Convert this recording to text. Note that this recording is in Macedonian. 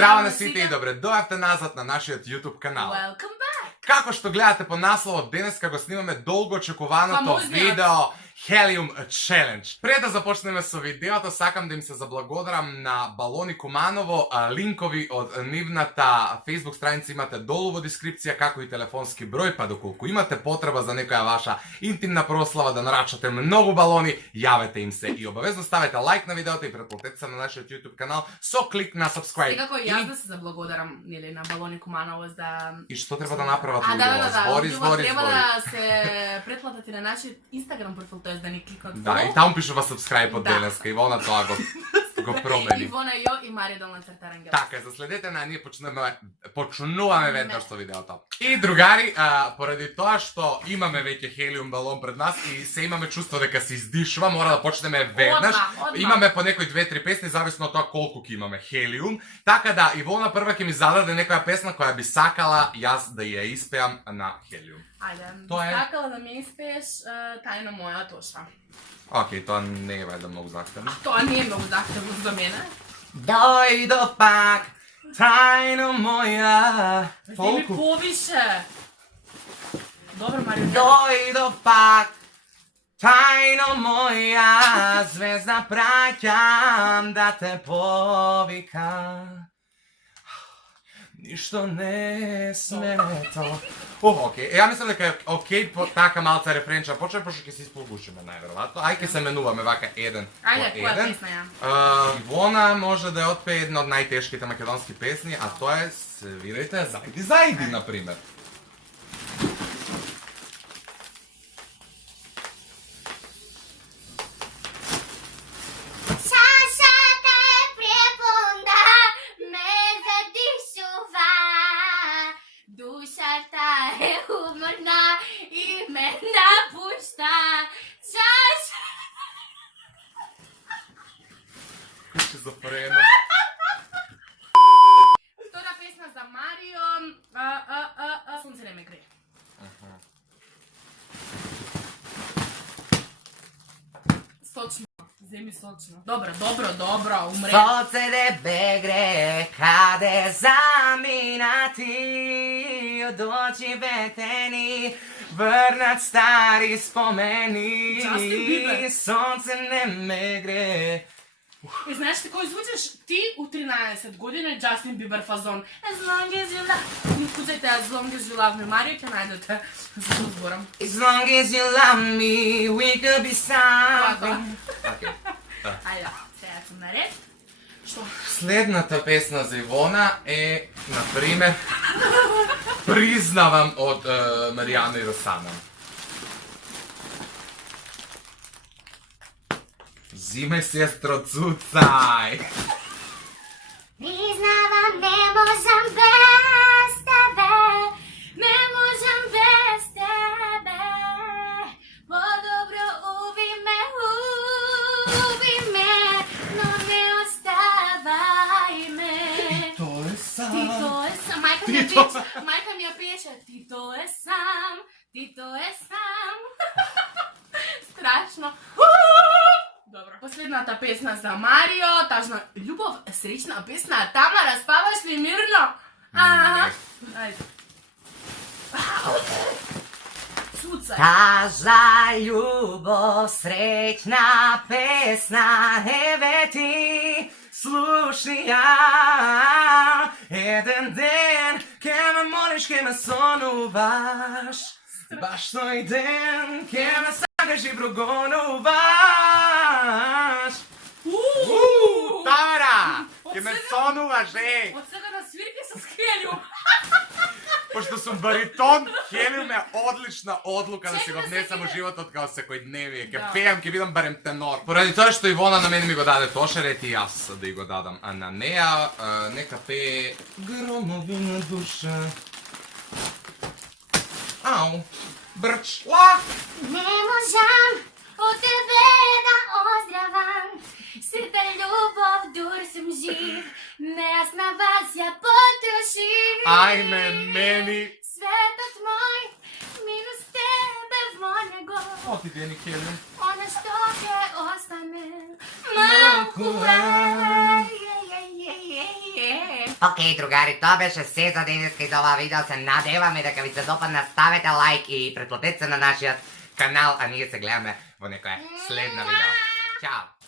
Zdravo na svite i dobre doјавте назад на нашиот YouTube канал. Welcome back! Како што гледате по насловот, денеска го снимаме долго очекуваното Фамозниот видео Helium Challenge. Пред да започнеме со видеото, сакам да им се заблагодарам на Балони Куманово. Линкови од нивната Facebook страница имате долу во дескрипција, како и телефонски број, па доколку имате потреба за некоја ваша интимна прослава да нарачате многу балони, јавете им се и обавезно ставете лайк на видеото и претплатете се на нашиот YouTube канал со клик на subscribe. Секако јас да се заблагодарам на Балони Куманово за... И што треба да направат А, луѓе? Збори. треба да се претплатите на нашиот Instagram профил, тоест да ни кликнат. Да, и таму пишува subscribe од Да. денеска, Ивона тоа го промени. Ивона Јо и Марија Долна Цртар Ангел. Така е, заследете на ние почнуваме веднаш со видеото. И другари, поради тоа што имаме веќе хелиум балон пред нас и се имаме чувство дека се издишува, мора да почнеме веднаш. Одмah. Имаме по некои 2-3 песни, зависно од тоа колку ќе имаме хелиум. Така да, Ивона прва ќе ми зададе некоја песна која би сакала јас да ја испеам на хелиум. Ајде, Тоа е. сакала да ми испееш тајна моја тоша. Океј, тоа не е вајда многу захтевно. Тоа не е многу захтевно за мене. Дојдо пак, тајна моја. Земи ми повише. Добро, Марио. Дојдо пак, тајно моја, звезда праќам да те повика. Ништо не е смето. Океј, ја мислам дека е океј по така малца рефренча почне, пошто ќе се исполгушиме најверојатно. Ај ќе се менуваме вака еден Ајде, по која еден. песна ја? Ивона може да ја отпее една од најтешките македонски песни, а тоа е свирайте зајди, зајди, например. Чашата е препунда, ме задишува. Душата е уморна и ме напушта. Чашата... Шизофрено. Втора песна за Марио. Сонце не ме грее. Сочно. Земи сочно. Добро, умре. Сонце не бе гре, каде замина ти, од очи ветени, врнат стари спомени. Джастин Бибер. Сонце не ме гре. И знаеш ли кој звучиш? Ти у 13 години Джастин Бибер фазон. As long as you love. И куцајте As long as you love me, Марио, ќе најдете. За да зборам. As long as you love me, we could be something. Океј. Ајде, сега сум наред. Што? Следната песна за Ивона е, например, Признавам од Маријана и Росана. Зиме, сестро, цуцај. Признавам, не можам без тебе, не можам без тебе. По-добро уби ме, но не оставај ме. Тоа е Ти то е сам. Мајка ми ја пиеше. Ти то е сам. Ти то е сам. Страшно. Добро. Последната песна за Марио. Тажна љубов, среќна песна. Тамара, спаваш ли мирно? Ајде. Цуцај. Тажна љубов, среќна песна, еве ти, слушни ја. Еден ден, ке ме молиш, ке ме сонуваш. Баш тој ден, ке ме сакаш и прогонуваш. Тамара, ке ме сонуваш, еј! Од сега на свирки с хелиум. Пошто сум баритон, хелиум е одлична одлука да си го Чекай, внесам у сега. животот као секојдневие. Ке Да. пеам, ке бидам барем тенор. Поради тоа што Ивона на мене ми го даде тошерет и јас да ја го дадам. А на неа нека пее Громови на душа. Ау, брчла. Не можам од тебе да оздравам. Сите љубов, дур сум жив. Нејасна вас ја потроши. Ајме мени. Светот мој, минус тебе во него. Оти дени хелиум. Она што ќе остане Малку малку е. Окей, другари, тоа беше се за денеска и за оваа видео. Се надеваме дека ви се допадна, ставете лайк и претплатете се на нашиот канал, а ние се гледаме во некоја следна видео. Чао!